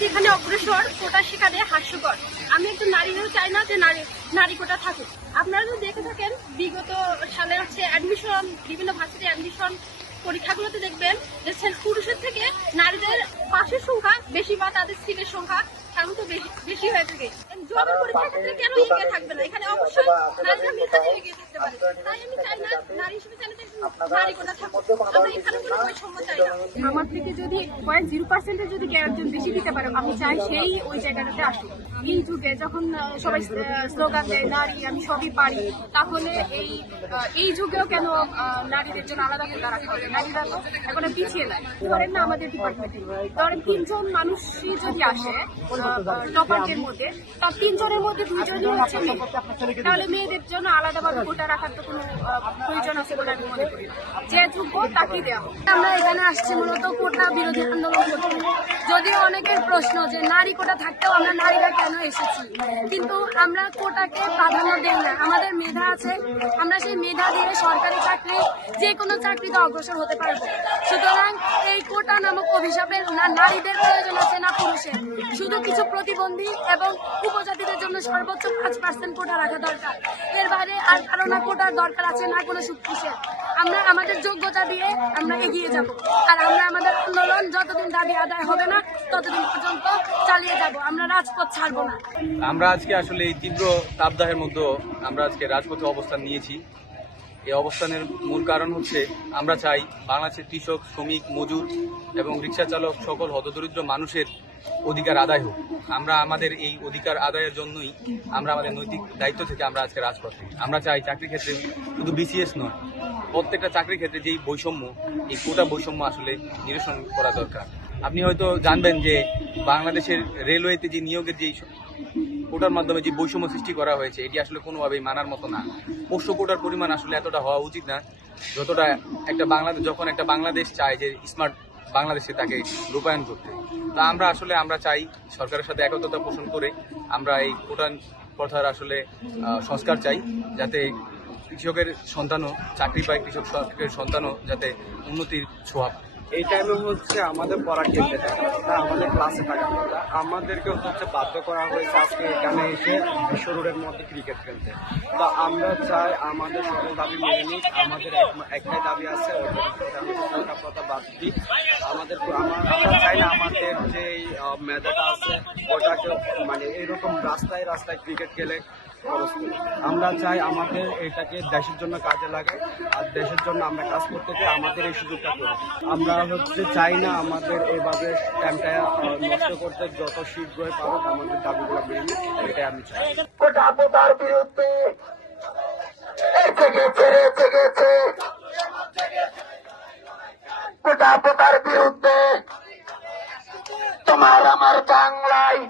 এখানে অগ্রসর কোটা সেখানে হাস্যকর। আমি একজন নারী হয়ে চাই না যে নারী নারী কোটা থাকুক। আপনারা যদি দেখে থাকেন বিগত সালে হচ্ছে অ্যাডমিশন বিভিন্ন ভার্সিটি অ্যাডমিশন পরীক্ষাগুলোতে দেখবেন যে পুরুষের থেকে নারীদের পাশের সংখ্যা বেশি বা তাদের সিটের সংখ্যা সাধারণত বেশি- বেশি হয়ে থাকে। জবের পরীক্ষার ক্ষেত্রে কেন এগিয়ে থাকবে না? এখানে অবশ্যই নারীরা মেধাতে এগিয়ে আমরা থেকে যদি পয়েন্ট জিরো পার্সেন্টে যদি একজন বেশি দিতে পারে, আমি চাই সেই ওই জায়গাটাতে আসুক। এই যুগে যখন সবাই স্লোগান দেয়, নারী, আমি সবই পারি তাহলে এই এই যুগেও কেন নারীদের জন্য আলাদা হবে? নারীরা এখন পিছিয়ে নাই। ধরেন না আমাদের ডিপার্টমেন্টে ধরেন তিনজন মানুষই যদি আসে টপারদের মধ্যে, তার তিনজনের মধ্যে দুইজনই হচ্ছে মেয়ে। তাহলে মেয়েদের জন্য আলাদাভাবে কোটা আমরা এখানে আসছি মূলত কোটা যদিও অনেকের প্রশ্ন যে নারী কোটা থাকতেও আমরা নারীরা কেন কিন্তু আমরা কোটাকে না। আমাদের মেধা আছে। আমরা সেই মেধা দিয়ে সরকারি চাকরি, যে কোনো চাকরিতে অগ্রসর হতে পারব। সুতরাং এই কোটা নামক অভিশাপের না নারীদের প্রয়োজন আছে, না পুরুষের। শুধু কিছু প্রতিবন্ধী এবং উপজাতিদের জন্য সর্বোচ্চ পাঁচ পার্সেন্ট কোটা রাখা দরকার। এর বাইরে আর কারও না কোটার দরকার আছে, না কোনো সুকিসের আমরা আমাদের যোগ্যতা দিয়ে আমরা এগিয়ে যাব। আর আমরা আমাদের আন্দোলন যতদিন দাবি আদায় হবে না, ততদিন পর্যন্ত চালিয়ে যাব। আমরা রাজপথ ছাড়বো না। আমরা আজকে আসলে এই তীব্র তাপদাহের মধ্যে আমরা আজকে রাজপথে অবস্থান নিয়েছি। এই অবস্থানের মূল কারণ হচ্ছে, আমরা চাই বাংলাদেশের কৃষক, শ্রমিক, মজুর এবং রিক্সা চালক সকল হতদরিদ্র মানুষের অধিকার আদায় হোক। আমরা আমাদের এই অধিকার আদায়ের জন্যই আমরা আমাদের নৈতিক দায়িত্ব থেকে আমরা আজকে রাজপথে আমরা চাই চাকরি ক্ষেত্রে শুধু বিসিএস নয়, প্রত্যেকটা চাকরির ক্ষেত্রে যেই বৈষম্য, এই কোটা বৈষম্য আসলে নিরসন করা দরকার। আপনি হয়তো জানবেন যে বাংলাদেশের রেলওয়েতে যে নিয়োগের যেই কোটার মাধ্যমে যে বৈষম্য সৃষ্টি করা হয়েছে, এটি আসলে কোনোভাবেই মানার মতো না। পোষ্য কোটার পরিমাণ আসলে এতটা হওয়া উচিত না, যতটা একটা বাংলাদেশ যখন একটা বাংলাদেশ চায় যে স্মার্ট বাংলাদেশে তাকে রূপায়ণ করতে। তা আমরা আসলে, আমরা চাই সরকারের সাথে একত্রতা পোষণ করে আমরা এই কোটান প্রথার আসলে সংস্কার চাই, যাতে কৃষকের সন্তানও, চাকরি পায় কৃষক কৃষকের সন্তানও যাতে উন্নতির ছোঁয়া। এই টাইমে হচ্ছে আমাদের পড়া কেন্দ্রে থাকা কথা, আমাদের ক্লাসে থাকা। কথা আমাদেরকে হচ্ছে বাধ্য করা হয়েছে আজকে এখানে এসে বিশ্ব রোডের মধ্যে ক্রিকেট খেলতে। তো আমরা চাই আমাদের সকল দাবি মেনে নিক। আমাদের এক- একটাই দাবি আছে কোটা প্রথা বাদ দিই। আমাদের আমরা চাই না আমাদের যে মেধাটা আছে ওটাকে মানে এরকম রাস্তায় রাস্তায় ক্রিকেট খেলে। আমরা চাই আমাদের এটাকে দেশের জন্য কাজে লাগে আর দেশের জন্য আমরা কাজ করতে চাই, আমাদের এই সুযোগটা করে। আমরা হচ্ছে চাই না আমাদের এভাবে টাইমটা নষ্ট করতে যত শীঘ্রই পারুক আমাদের দাবিগুলো মেনে এটাই আমি চাই। গেছে বিরুদ্ধে তোমার আমার বাংলায়